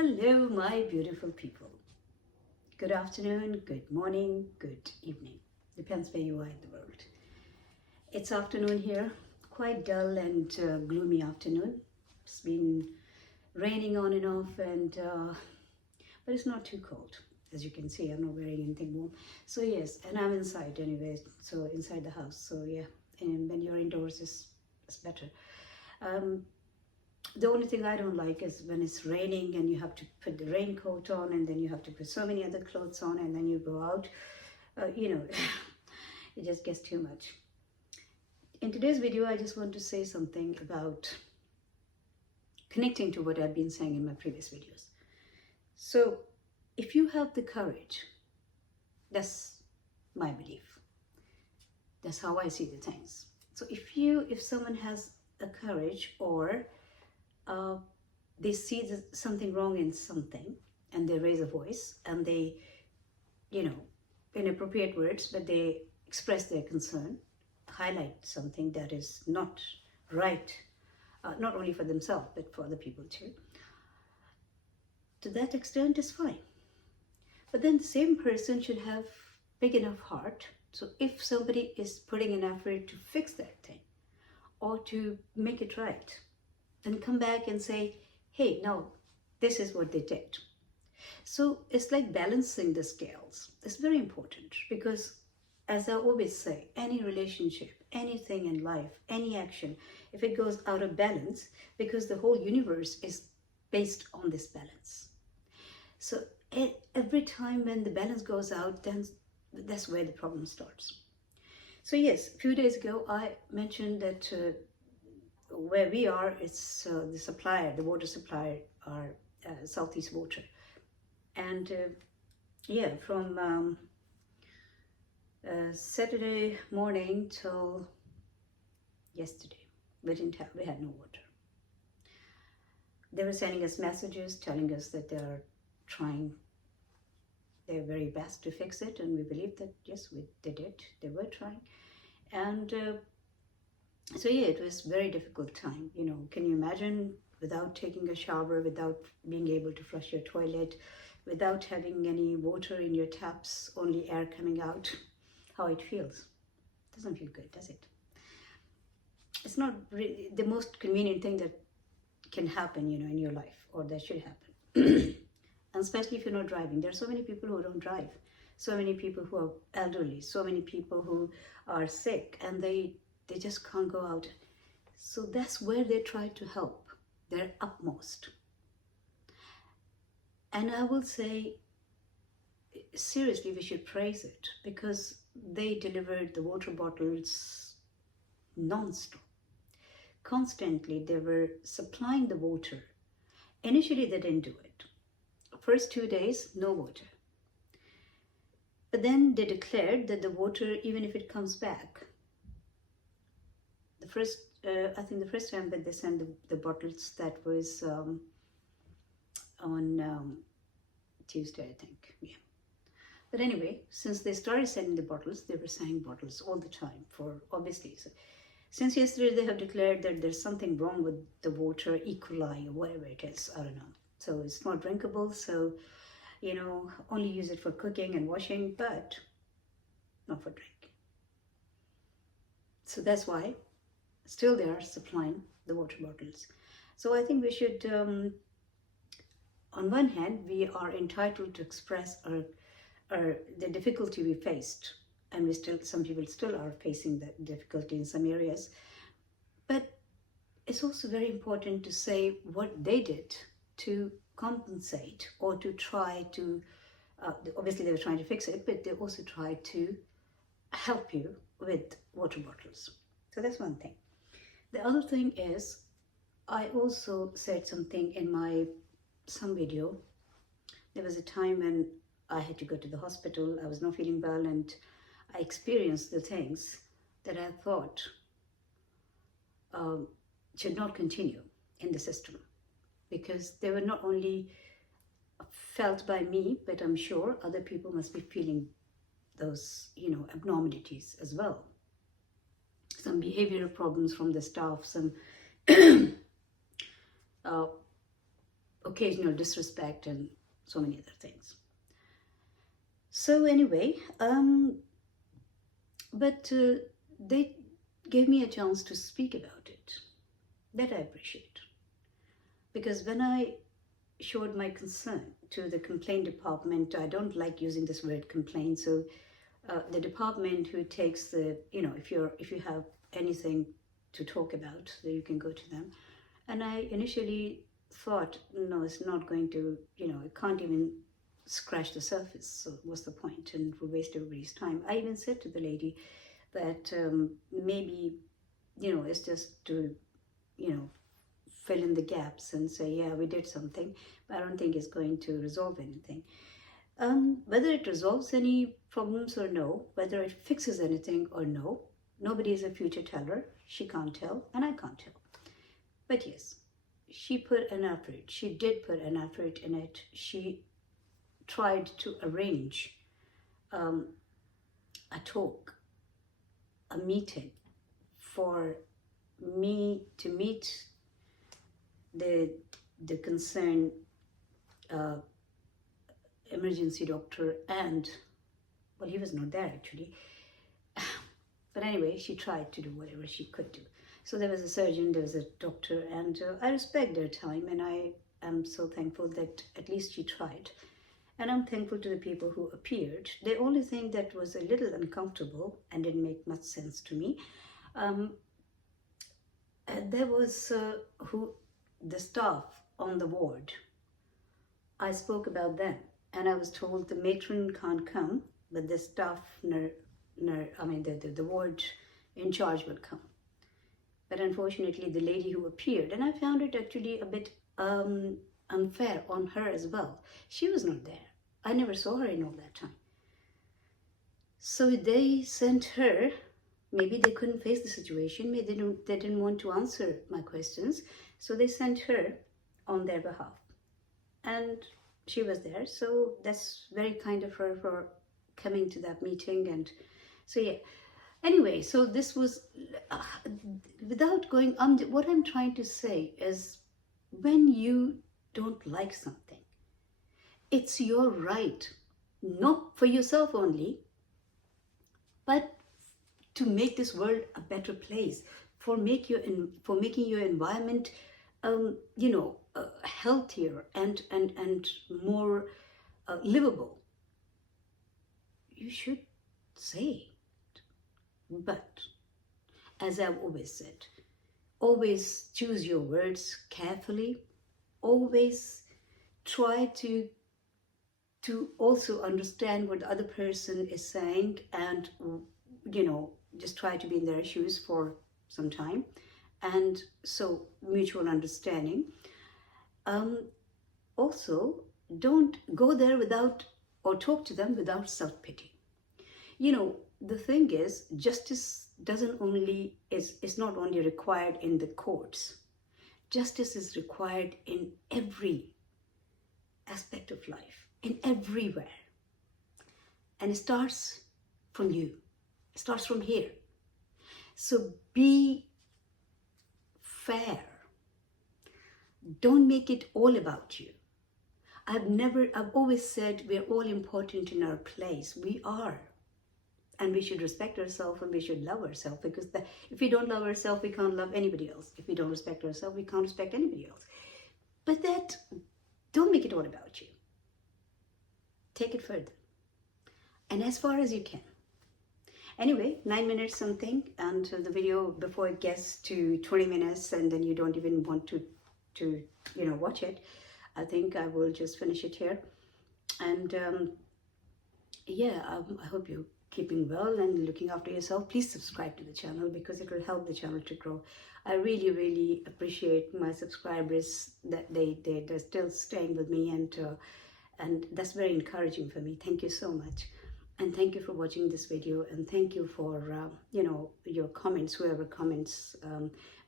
Hello, my beautiful people. Good afternoon, good morning, good evening. Depends where you are in the world. It's afternoon here, quite dull and gloomy afternoon. It's been raining on and off, but it's not too cold. As you can see, I'm not wearing anything warm. So yes, and I'm inside anyway, so inside the house. So yeah, and when you're indoors, it's better. The only thing I don't like is when it's raining and you have to put the raincoat on and then you have to put so many other clothes on and then you go out. It just gets too much. In today's video, I just want to say something about connecting to what I've been saying in my previous videos. So if you have the courage, that's my belief. That's how I see the things. So if someone has a courage or they see something wrong in something and they raise a voice and they, in appropriate words, but they express their concern, highlight something that is not right, not only for themselves, but for other people too. To that extent is fine. But then the same person should have big enough heart. So if somebody is putting an effort to fix that thing or to make it right, and come back and say, hey, no, this is what they did. So it's like balancing the scales. It's very important because, as I always say, any relationship, anything in life, any action, if it goes out of balance, because the whole universe is based on this balance. So every time when the balance goes out, then that's where the problem starts. So yes, a few days ago, I mentioned that where we are, it's the water supplier are Southeast Water. And from Saturday morning till yesterday, we had no water. They were sending us messages telling us that they're trying their very best to fix it, and we believe that yes, they did. They were trying, and so yeah, it was a very difficult time. Can you imagine without taking a shower, without being able to flush your toilet, without having any water in your taps, only air coming out, how it feels? Doesn't feel good, does it? It's not really the most convenient thing that can happen, in your life, or that should happen. And especially if you're not driving. There are so many people who don't drive, so many people who are elderly, so many people who are sick, and they just can't go out. So that's where they try to help, their utmost. And I will say, seriously, we should praise it because they delivered the water bottles non-stop. Constantly, they were supplying the water. Initially, they didn't do it. First 2 days, no water. But then they declared that the water, even if it comes back, I think the first time that they sent the bottles, that was on Tuesday, I think. Yeah. But anyway, since they started sending the bottles, they were sending bottles all the time for obviously. So, since yesterday, they have declared that there's something wrong with the water, E. coli or whatever it is. I don't know. So it's not drinkable. So, only use it for cooking and washing, but not for drinking. So that's why still they are supplying the water bottles. So I think we should, on one hand, we are entitled to express the difficulty we faced, and some people still are facing that difficulty in some areas. But it's also very important to say what they did to compensate or to try to, obviously they were trying to fix it, but they also tried to help you with water bottles. So that's one thing. The other thing is, I also said something in some video. There was a time when I had to go to the hospital. I was not feeling well, and I experienced the things that I thought should not continue in the system, because they were not only felt by me, but I'm sure other people must be feeling those, abnormalities as well. Some behavioral problems from the staff, some occasional disrespect and so many other things. So anyway, but they gave me a chance to speak about it. That I appreciate. Because when I showed my concern to the complaint department, I don't like using this word complaint, so the department who takes the, if you have anything to talk about, then you can go to them. And I initially thought, no, it's not going to, it can't even scratch the surface, so what's the point, and it will waste everybody's time. I even said to the lady that maybe, it's just to, fill in the gaps and say, yeah, we did something, but I don't think it's going to resolve anything. Whether it resolves any problems or no, whether it fixes anything or no, nobody is a future teller. She can't tell, and I can't tell. But yes, she put an effort. She did put an effort in it. She tried to arrange a talk, a meeting for me to meet the concerned emergency doctor, and well, he was not there actually, but anyway, she tried to do whatever she could do. So there was a surgeon, there was a doctor, and I respect their time, and I am so thankful that at least she tried. And I'm thankful to the people who appeared. The only thing that was a little uncomfortable and didn't make much sense to me, there was the staff on the ward. I spoke about them, and I was told the matron can't come, but the staff the ward in charge will come. But unfortunately, the lady who appeared, and I found it actually a bit unfair on her as well. She was not there. I never saw her in all that time. So they sent her. Maybe they couldn't face the situation. Maybe they didn't want to answer my questions. So they sent her on their behalf. And she was there. So that's very kind of her for coming to that meeting. And so, yeah. Anyway, so this was, without going on, what I'm trying to say is, when you don't like something, it's your right, not for yourself only, but to make this world a better place, for making your environment, healthier and more livable. You should say. But as I've always said, always choose your words carefully. Always try to also understand what the other person is saying, and just try to be in their shoes for some time, and so mutual understanding. Also, don't go there without, or talk to them without self-pity. The thing is, justice is not only required in the courts. Justice is required in every aspect of life, in everywhere. And it starts from you. It starts from here. So be fair. Don't make it all about you. I've always said we're all important in our place. We are. And we should respect ourselves, and we should love ourselves, because if we don't love ourselves, we can't love anybody else. If we don't respect ourselves, we can't respect anybody else. But don't make it all about you. Take it further. And as far as you can. Anyway, 9 minutes something, and the video, before it gets to 20 minutes, and then you don't even want to watch it, I think I will just finish it here. And I hope you're keeping well and looking after yourself. Please subscribe to the channel, because it will help the channel to grow. I really, really appreciate my subscribers, that they're still staying with me, and that's very encouraging for me. Thank you so much. And thank you for watching this video, and thank you for your comments, whoever comments,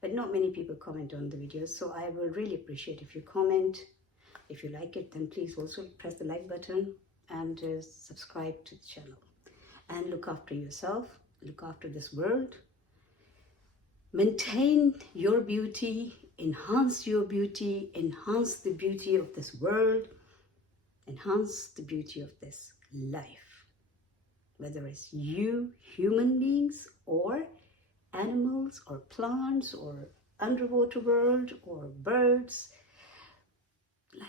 but not many people comment on the videos, so I will really appreciate if you comment. If you like it, then please also press the like button and subscribe to the channel. And look after yourself, look after this world, maintain your beauty, enhance your beauty, enhance the beauty of this world, enhance the beauty of this life. Whether it's you, human beings, or animals, or plants, or underwater world, or birds, life,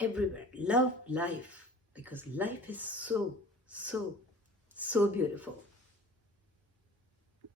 everywhere. Love life, because life is so, so, so beautiful.